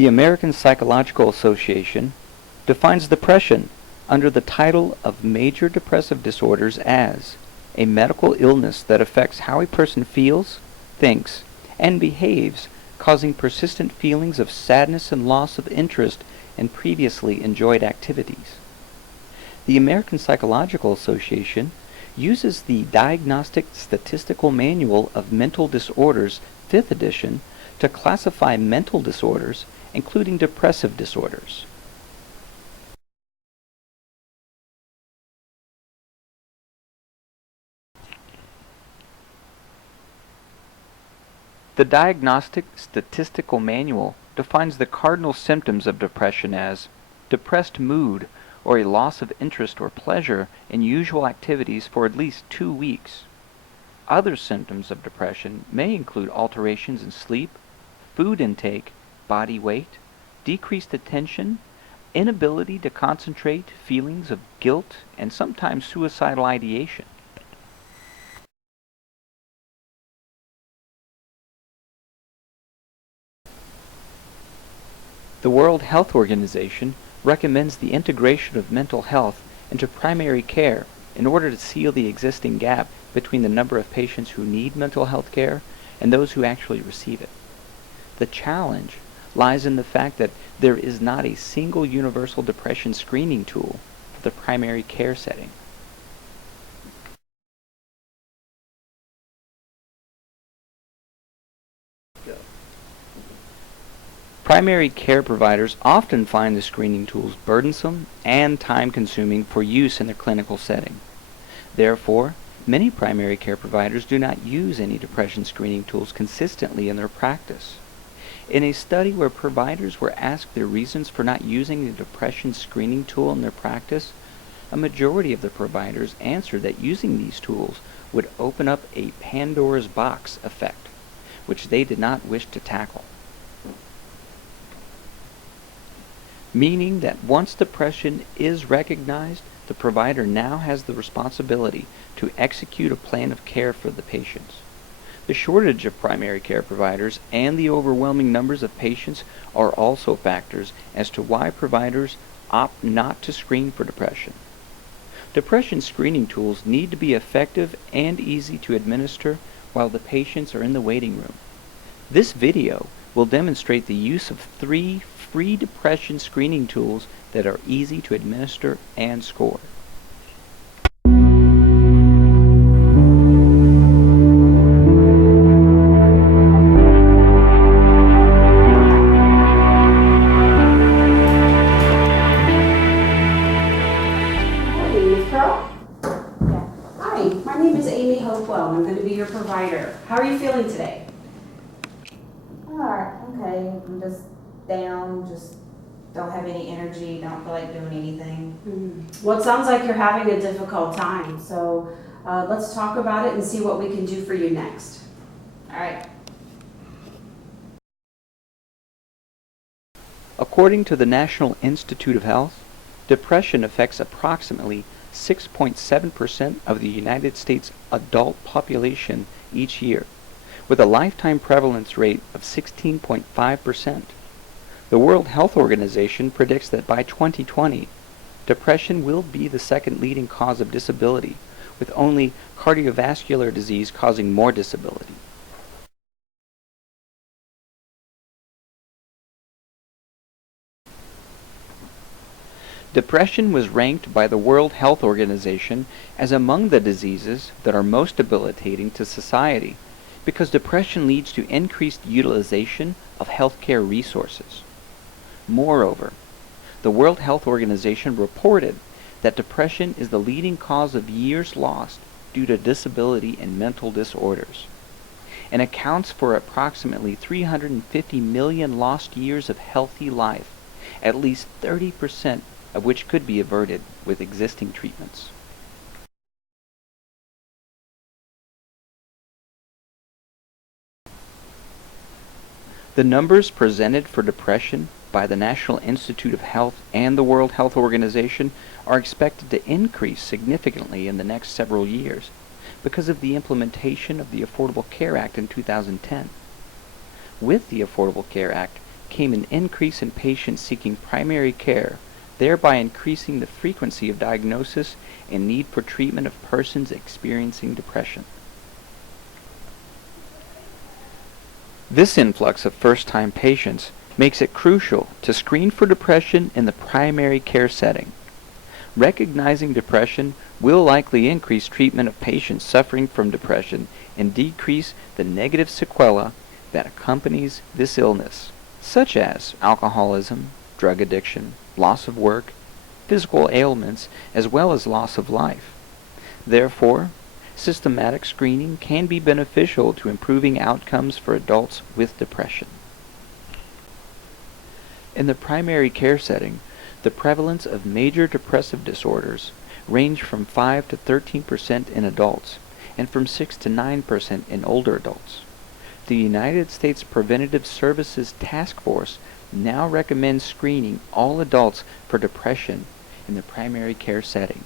The American Psychological Association defines depression under the title of major depressive disorders as a medical illness that affects how a person feels, thinks, and behaves, causing persistent feelings of sadness and loss of interest in previously enjoyed activities. The American Psychological Association uses the Diagnostic Statistical Manual of Mental Disorders, 5th edition, to classify mental disorders, including depressive disorders. The Diagnostic Statistical Manual defines the cardinal symptoms of depression as depressed mood or a loss of interest or pleasure in usual activities for at least 2 weeks. Other symptoms of depression may include alterations in sleep, food intake, body weight, decreased attention, inability to concentrate, feelings of guilt, and sometimes suicidal ideation. The World Health Organization recommends the integration of mental health into primary care in order to seal the existing gap between the number of patients who need mental health care and those who actually receive it. The challenge lies in the fact that there is not a single universal depression screening tool for the primary care setting. Primary care providers often find the screening tools burdensome and time-consuming for use in their clinical setting. Therefore, many primary care providers do not use any depression screening tools consistently in their practice. In a study where providers were asked their reasons for not using a depression screening tool in their practice, a majority of the providers answered that using these tools would open up a Pandora's box effect, which they did not wish to tackle. Meaning that once depression is recognized, the provider now has the responsibility to execute a plan of care for the patients. The shortage of primary care providers and the overwhelming numbers of patients are also factors as to why providers opt not to screen for depression. Depression screening tools need to be effective and easy to administer while the patients are in the waiting room. This video will demonstrate the use of 3 free depression screening tools that are easy to administer and score. Hi, my name is Amy Hopewell and I'm going to be your provider. How are you feeling today? Alright, okay. I'm just down, just don't have any energy, don't feel like doing anything. Well, it sounds like you're having a difficult time, so let's talk about it and see what we can do for you next. Alright. According to the National Institute of Health, depression affects approximately 6.7% of the United States adult population each year, with a lifetime prevalence rate of 16.5%. The World Health Organization predicts that by 2020, depression will be the second leading cause of disability, with only cardiovascular disease causing more disability. Depression was ranked by the World Health Organization as among the diseases that are most debilitating to society because depression leads to increased utilization of healthcare resources. Moreover, the World Health Organization reported that depression is the leading cause of years lost due to disability and mental disorders, and accounts for approximately 350 million lost years of healthy life, at least 30% of which could be averted with existing treatments. The numbers presented for depression by the National Institute of Health and the World Health Organization are expected to increase significantly in the next several years because of the implementation of the Affordable Care Act in 2010. With the Affordable Care Act, came an increase in patients seeking primary care, thereby increasing the frequency of diagnosis and need for treatment of persons experiencing depression. This influx of first-time patients makes it crucial to screen for depression in the primary care setting. Recognizing depression will likely increase treatment of patients suffering from depression and decrease the negative sequelae that accompanies this illness, such as alcoholism, drug addiction, loss of work, physical ailments, as well as loss of life. Therefore, systematic screening can be beneficial to improving outcomes for adults with depression. In the primary care setting, the prevalence of major depressive disorders range from 5 to 13% in adults and from 6 to 9% in older adults. The United States Preventative Services Task Force now recommends screening all adults for depression in the primary care setting.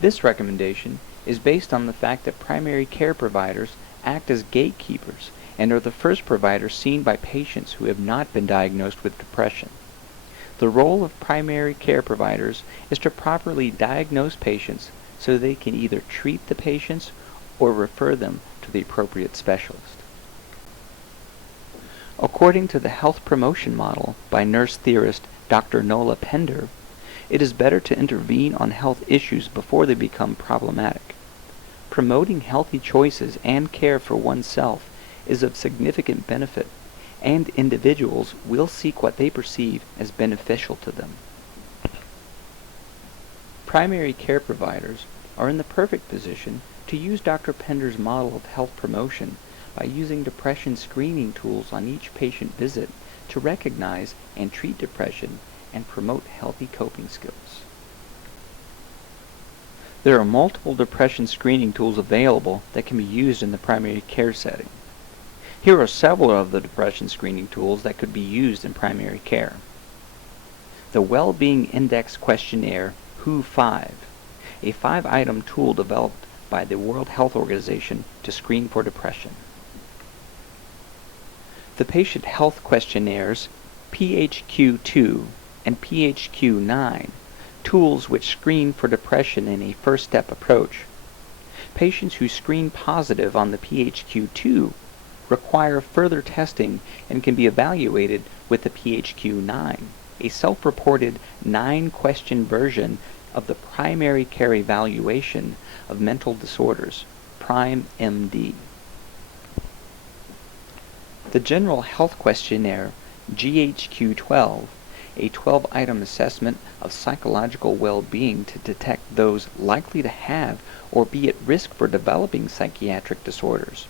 This recommendation is based on the fact that primary care providers act as gatekeepers and are the first providers seen by patients who have not been diagnosed with depression. The role of primary care providers is to properly diagnose patients so they can either treat the patients or refer them to the appropriate specialist. According to the health promotion model by nurse theorist Dr. Nola Pender, it is better to intervene on health issues before they become problematic. Promoting healthy choices and care for oneself is of significant benefit, and individuals will seek what they perceive as beneficial to them. Primary care providers are in the perfect position to use Dr. Pender's model of health promotion by using depression screening tools on each patient visit to recognize and treat depression and promote healthy coping skills. There are multiple depression screening tools available that can be used in the primary care setting. Here are several of the depression screening tools that could be used in primary care. The Well-Being Index Questionnaire WHO-5, a 5-item tool developed by the World Health Organization to screen for depression. The Patient Health Questionnaires PHQ-2 and PHQ-9, tools which screen for depression in a first-step approach. Patients who screen positive on the PHQ-2 require further testing and can be evaluated with the PHQ-9, a self-reported 9-question version of the Primary Care Evaluation of Mental Disorders, PRIME-MD. The General Health Questionnaire GHQ-12, a 12-item assessment of psychological well-being to detect those likely to have or be at risk for developing psychiatric disorders.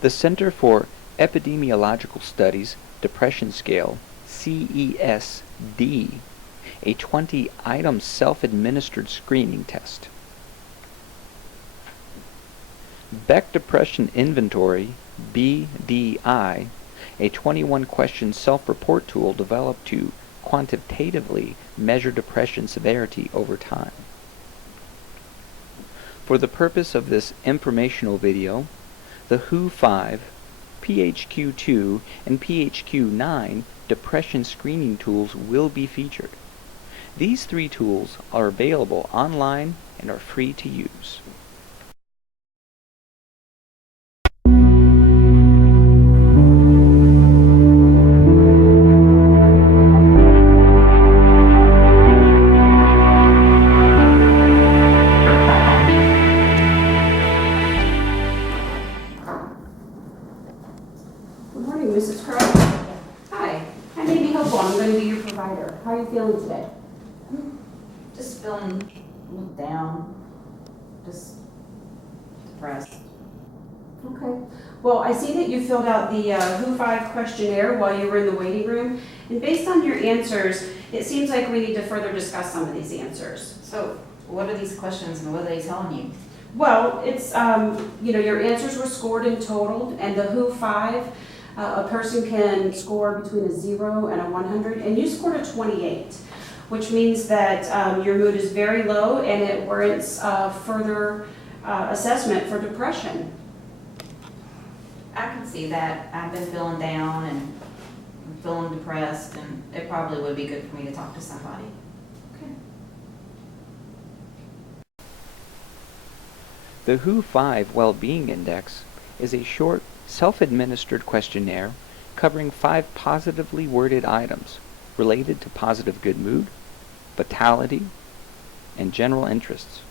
The Center for Epidemiological Studies Depression Scale, CESD, a 20-item self-administered screening test. Beck Depression Inventory, BDI, a 21-question self-report tool developed to quantitatively measure depression severity over time. For the purpose of this informational video, the WHO-5, PHQ-2, and PHQ-9 depression screening tools will be featured. These 3 tools are available online and are free to use. Good morning, Mrs. Crow. Hi, I'm Amy Hopewell. I'm going to be your provider. How are you feeling today? Just feeling a little down, just depressed. Okay. Well, I see that you filled out the WHO-5 questionnaire while you were in the waiting room. And based on your answers, it seems like we need to further discuss some of these answers. So what are these questions and what are they telling you? Well, it's, your answers were scored and totaled, and the WHO-5, a person can score between a 0 and a 100, and you scored a 28, which means that your mood is very low and it warrants further assessment for depression. I can see that. I've been feeling down and feeling depressed, and it probably would be good for me to talk to somebody. Okay. The WHO-5 Well-Being Index is a short, self-administered questionnaire covering 5 positively worded items related to positive good mood, vitality, and general interests.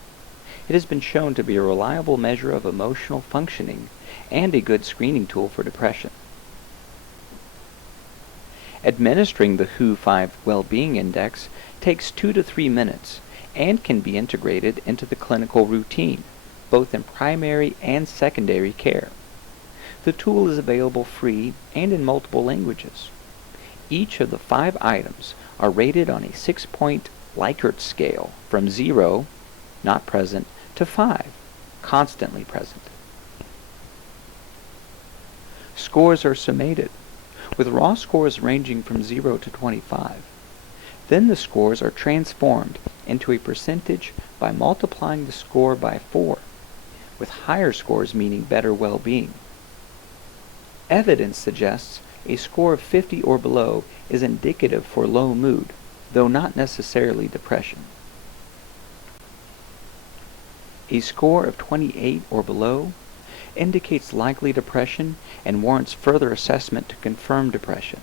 It has been shown to be a reliable measure of emotional functioning and a good screening tool for depression. Administering the WHO-5 Well-Being Index takes 2 to 3 minutes and can be integrated into the clinical routine, both in primary and secondary care. The tool is available free and in multiple languages. Each of the 5 items are rated on a 6-point Likert scale from 0, not present, to 5, constantly present. Scores are summated, with raw scores ranging from 0 to 25. Then the scores are transformed into a percentage by multiplying the score by 4, with higher scores meaning better well-being. Evidence suggests a score of 50 or below is indicative for low mood, though not necessarily depression. A score of 28 or below indicates likely depression and warrants further assessment to confirm depression.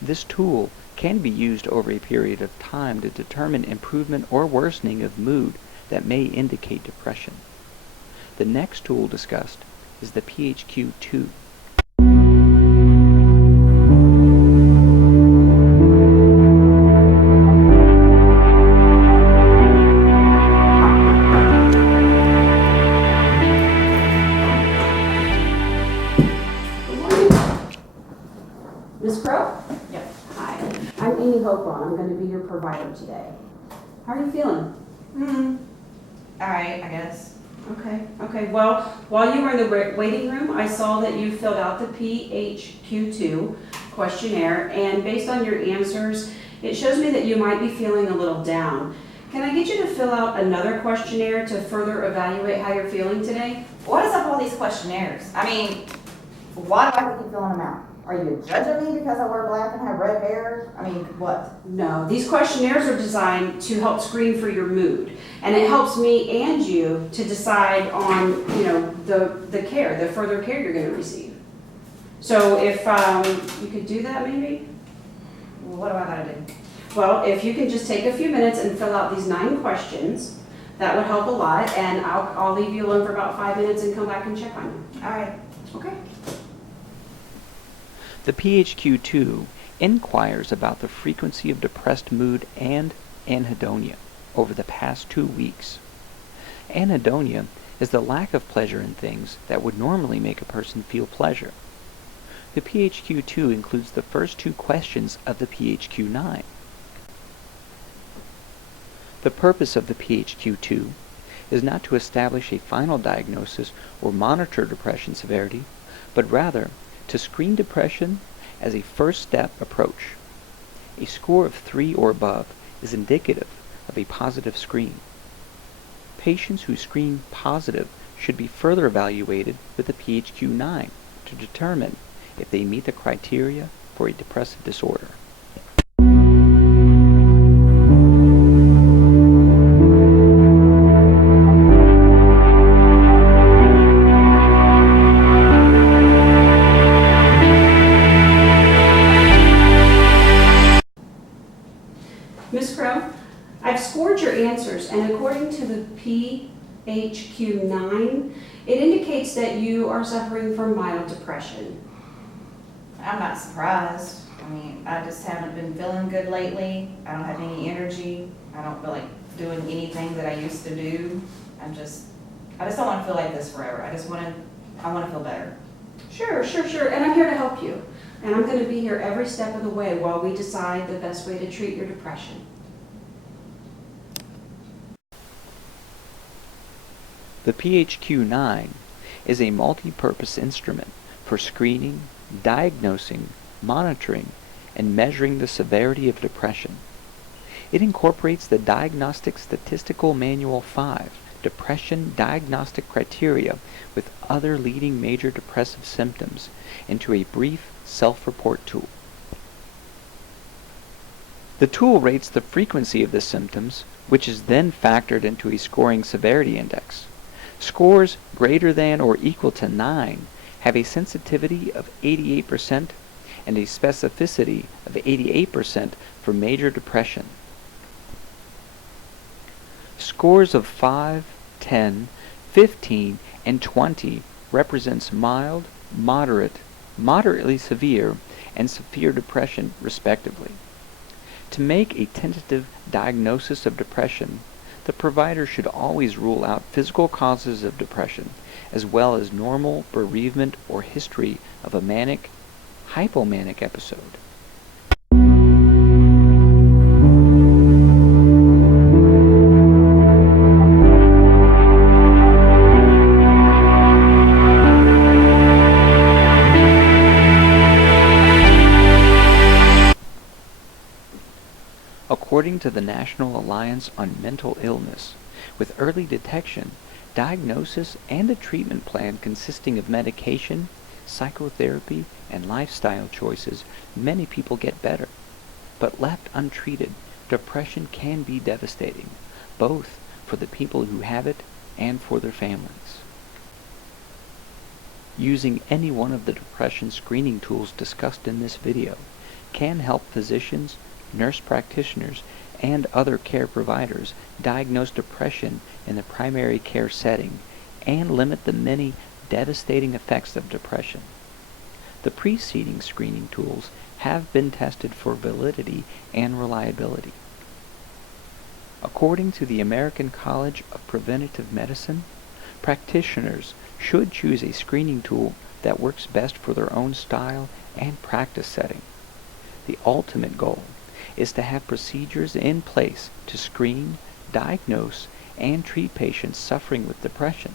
This tool can be used over a period of time to determine improvement or worsening of mood that may indicate depression. The next tool discussed is the PHQ-2. Ms. Crow? Yep. Hi, I'm Amy Hopon. I'm going to be your provider today. How are you feeling? All right, I guess. Okay. Well, while you were in the waiting room, I saw that you filled out the PHQ-2 questionnaire, and based on your answers, it shows me that you might be feeling a little down. Can I get you to fill out another questionnaire to further evaluate how you're feeling today? What is up with all these questionnaires? I mean, why do I have to keep filling them out? Are you judging me because I wear black and have red hair? I mean, what? No, these questionnaires are designed to help screen for your mood, and it helps me and you to decide on, the care, the further care you're going to receive. So if you could do that, maybe. Well, what do I gotta do? Well, if you can just take a few minutes and fill out these 9 questions, that would help a lot, and I'll leave you alone for about 5 minutes and come back and check on you. All right. Okay. The PHQ-2 inquires about the frequency of depressed mood and anhedonia over the past 2 weeks. Anhedonia is the lack of pleasure in things that would normally make a person feel pleasure. The PHQ-2 includes the first 2 questions of the PHQ-9. The purpose of the PHQ-2 is not to establish a final diagnosis or monitor depression severity, but rather to screen depression as a first step approach. A score of 3 or above is indicative of a positive screen. Patients who screen positive should be further evaluated with the PHQ-9 to determine if they meet the criteria for a depressive disorder. Ms. Crow, I've scored your answers, and according to the PHQ-9, it indicates that you are suffering from mild depression. I'm not surprised. I mean, I just haven't been feeling good lately. I don't have any energy. I don't feel like doing anything that I used to do. I just don't want to feel like this forever. I want to feel better. Sure, and I'm here to help you. And I'm going to be here every step of the way while we decide the best way to treat your depression. The PHQ-9 is a multi-purpose instrument for screening, diagnosing, monitoring, and measuring the severity of depression. It incorporates the Diagnostic Statistical Manual 5 depression diagnostic criteria with other leading major depressive symptoms into a brief self-report tool. The tool rates the frequency of the symptoms, which is then factored into a scoring severity index. Scores greater than or equal to 9 have a sensitivity of 88% and a specificity of 88% for major depression. Scores of 5, 10, 15, and 20 represents mild, moderate, moderately severe, and severe depression, respectively. To make a tentative diagnosis of depression, the provider should always rule out physical causes of depression, as well as normal bereavement or history of a manic, hypomanic episode. According to the National Alliance on Mental Illness, with early detection, diagnosis, and a treatment plan consisting of medication, psychotherapy, and lifestyle choices, many people get better. But left untreated, depression can be devastating, both for the people who have it and for their families. Using any one of the depression screening tools discussed in this video can help physicians, nurse practitioners, and other care providers diagnose depression in the primary care setting and limit the many devastating effects of depression. The preceding screening tools have been tested for validity and reliability. According to the American College of Preventive Medicine, practitioners should choose a screening tool that works best for their own style and practice setting. The ultimate goal is to have procedures in place to screen, diagnose, and treat patients suffering with depression.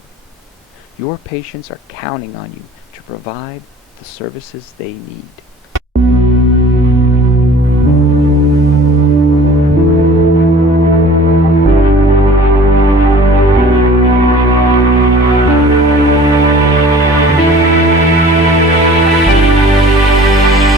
Your patients are counting on you to provide the services they need.